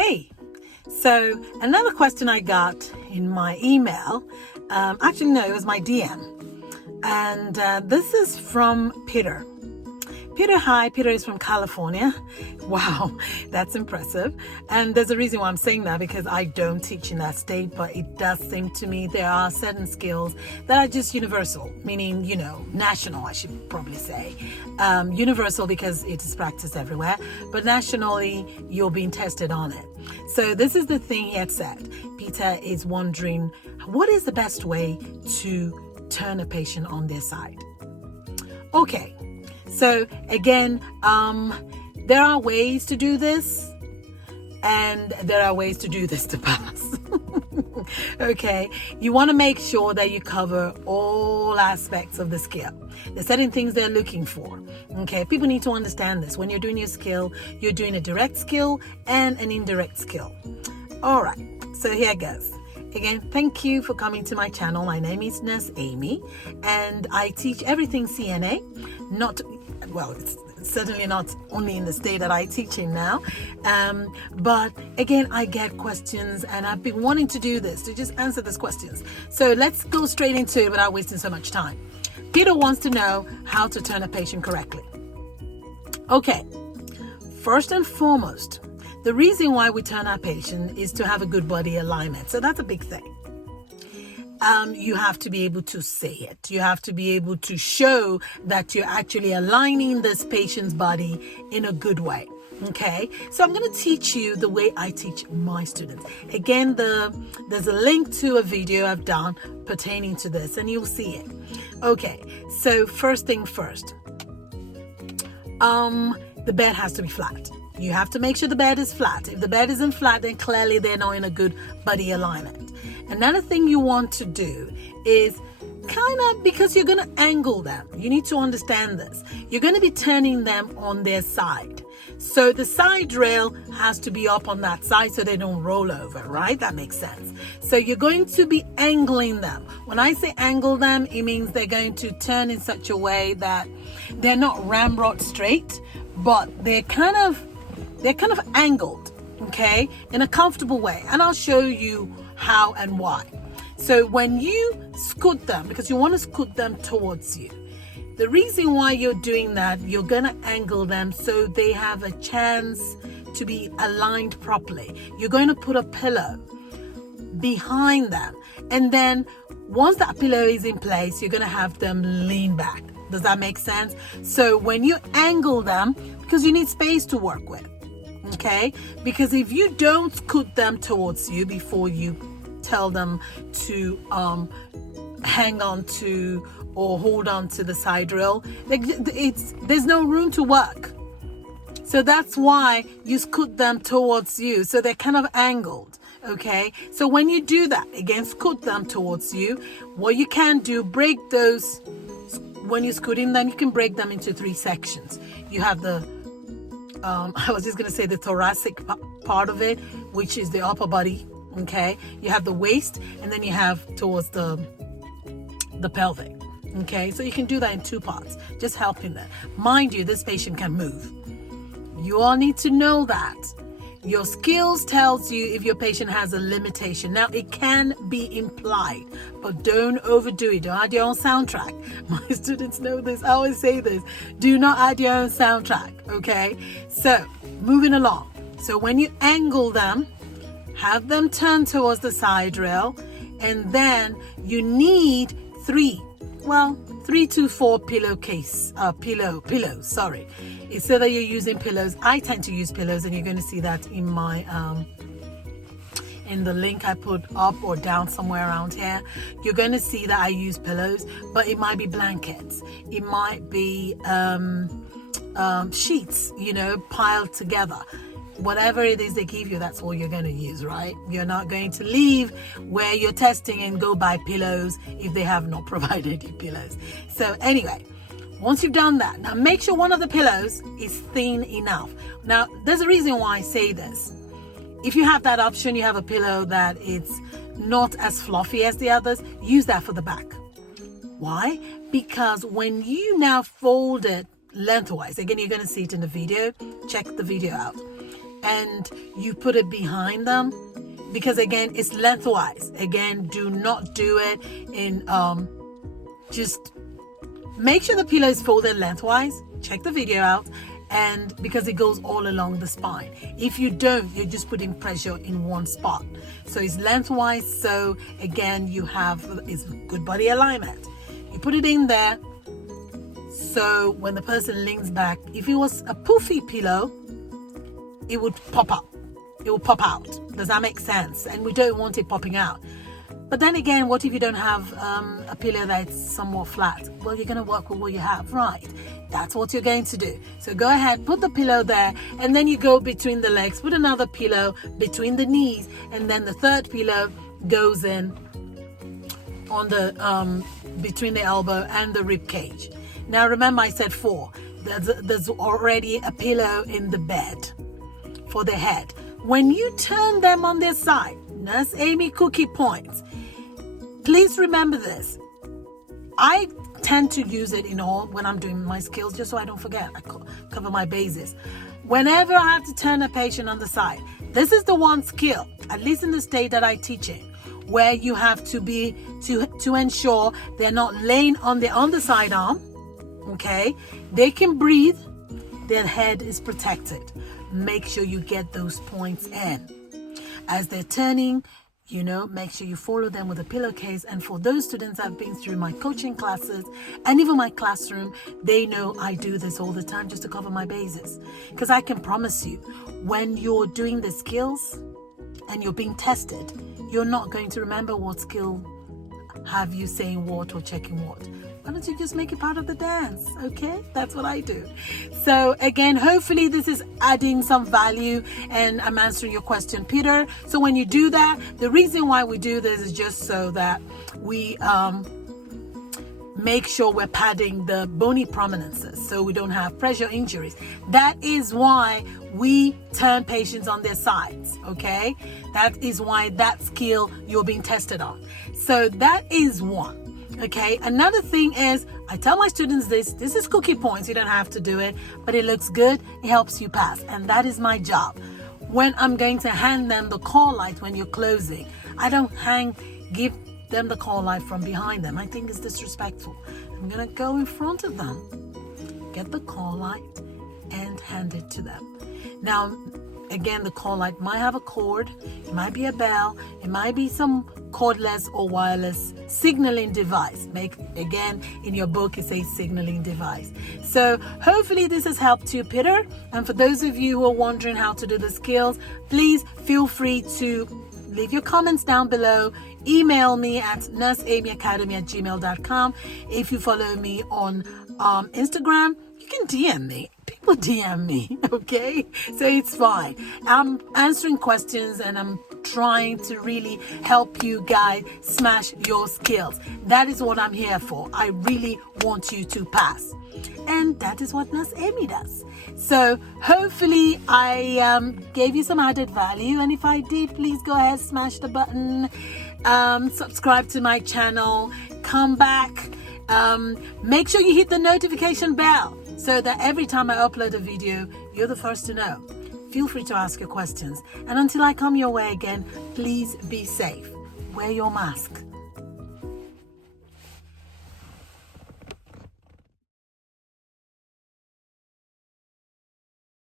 Hey, so another question I got in my email, actually no, it was my DM, and this is from Peter. Hi, Peter is from California. Wow, that's impressive. And there's a reason why I'm saying that, because I don't teach in that state, but it does seem to me there are certain skills that are just universal, meaning, national, I should probably say. Universal because it is practiced everywhere, but nationally, you're being tested on it. So this is the thing he had said. Peter is wondering, what is the best way to turn a patient on their side? Okay. So again, there are ways to do this, and there are ways to do this to pass. Okay, you want to make sure that you cover all aspects of the skill. There's certain things they're looking for. Okay, people need to understand this. When you're doing your skill, you're doing a direct skill and an indirect skill. All right, so here goes. Again, thank you for coming to my channel. My name is Nurse Amy, and I teach everything CNA. It's certainly not only in the state that I teach in now, but again, I get questions, and I've been wanting to do this, to just answer these questions. So let's go straight into it without wasting so much time. Peter wants to know how to turn a patient correctly. Okay, first and foremost, the reason why we turn our patient is to have a good body alignment. So that's a big thing. You have to be able to say it. You have to be able to show that you're actually aligning this patient's body in a good way. Okay, so I'm going to teach you the way I teach my students. Again, there's a link to a video I've done pertaining to this, and you'll see it. Okay, so first thing first, the bed has to be flat. You have to make sure the bed is flat. If the bed isn't flat, then clearly they're not in a good body alignment. Another thing you want to do is because you're going to angle them. You need to understand this. You're going to be turning them on their side. So the side rail has to be up on that side so they don't roll over, right? That makes sense. So you're going to be angling them. When I say angle them, it means they're going to turn in such a way that they're not ramrod straight, but they're kind of angled, okay, in a comfortable way. And I'll show you how and why. So when you scoot them, because you want to scoot them towards you, the reason why you're doing that, you're going to angle them so they have a chance to be aligned properly. You're going to put a pillow behind them. And then once that pillow is in place, you're going to have them lean back. Does that make sense? So when you angle them, because you need space to work with, okay? Because if you don't scoot them towards you before you tell them to hang on to or hold on to the side rail, there's no room to work. So that's why you scoot them towards you, so they're kind of angled, okay? So when you do that, again, scoot them towards you, what you can do, break those, when you're scooting them, you can break them into 3 sections. You have the I was just going to say the thoracic part of it, which is the upper body, okay? You have the waist, and then you have towards the pelvic, okay? So you can do that in 2 parts, just helping them. Mind you, this patient can move. You all need to know that. Your skills tells you if your patient has a limitation. Now, it can be implied, but don't overdo it. Don't add your own soundtrack. My students know this. I always say this. Do not add your own soundtrack, okay? So, moving along. So, when you angle them, have them turn towards the side rail, and then you need 3 to 4 pillows. It's so that you're using pillows. I tend to use pillows, and you're going to see that in my in the link I put up or down somewhere around here. You're going to see that I use pillows, but it might be blankets. It might be sheets, piled together. Whatever it is they give you, that's all you're going to use, right? You're not going to leave where you're testing and go buy pillows if they have not provided you pillows. So anyway, once you've done that, now make sure one of the pillows is thin enough. Now, there's a reason why I say this. If you have that option, you have a pillow that it's not as fluffy as the others, use that for the back. Why? Because when you now fold it lengthwise, again, you're going to see it in the video. Check the video out. and you put it behind them, because again, it's lengthwise. Again, do not do it in just make sure the pillow is folded lengthwise. Check the video out. And because it goes all along the spine. If you don't, you're just putting pressure in one spot. So it's lengthwise. So again, you have it's good body alignment. You put it in there. So when the person leans back, if it was a poofy pillow, it would pop up. It will pop out. Does that make sense? And we don't want it popping out. But then again, what if you don't have a pillow that's somewhat flat? Well, you're going to work with what you have, right? That's what you're going to do. So go ahead, put the pillow there, and then you go between the legs, put another pillow between the knees, and then the third pillow goes in on the between the elbow and the rib cage. Now remember, I said 4. There's already a pillow in the bed for the head. When you turn them on their side, Nurse Amy cookie points. Please remember this. I tend to use it in all when I'm doing my skills, just so I don't forget. I cover my bases. Whenever I have to turn a patient on the side, this is the one skill, at least in the state that I teach in, where you have to be to ensure they're not laying on the underside arm. Okay, they can breathe. Their head is protected. Make sure you get those points in as they're turning. Make sure you follow them with a pillowcase. And for those students that have been through my coaching classes and even my classroom, they know I do this all the time just to cover my bases. Because I can promise you, when you're doing the skills and you're being tested, you're not going to remember what skill have you saying what or checking what. Why don't you just make it part of the dance? Okay, that's what I do. So again, hopefully this is adding some value and I'm answering your question, Peter. So when you do that, the reason why we do this is just so that we make sure we're padding the bony prominences so we don't have pressure injuries. That is why we turn patients on their sides, okay? That is why that skill you're being tested on. So that is one. Okay, another thing is, I tell my students this is cookie points, you don't have to do it, but it looks good, it helps you pass, and that is my job. When I'm going to hand them the call light when you're closing, I don't give them the call light from behind them. I think it's disrespectful. I'm gonna go in front of them, get the call light, and hand it to them. Now, again, the call light might have a cord, it might be a bell, it might be some cordless or wireless signaling device. Again, in your book it says signaling device. So hopefully this has helped you, Peter. And for those of you who are wondering how to do the skills, please feel free to leave your comments down below. Email me at nurseamyacademy@gmail.com. If you follow me on Instagram, you can DM me. People DM me, okay? So it's fine. I'm answering questions and I'm trying to really help you guys smash your skills. That is what I'm here for. I really want you to pass. And that is what Nurse Amy does. So hopefully I gave you some added value. And if I did, please go ahead, smash the button. Subscribe to my channel. Come back. Make sure you hit the notification bell so that every time I upload a video, you're the first to know. Feel free to ask your questions. And until I come your way again, please be safe. Wear your mask.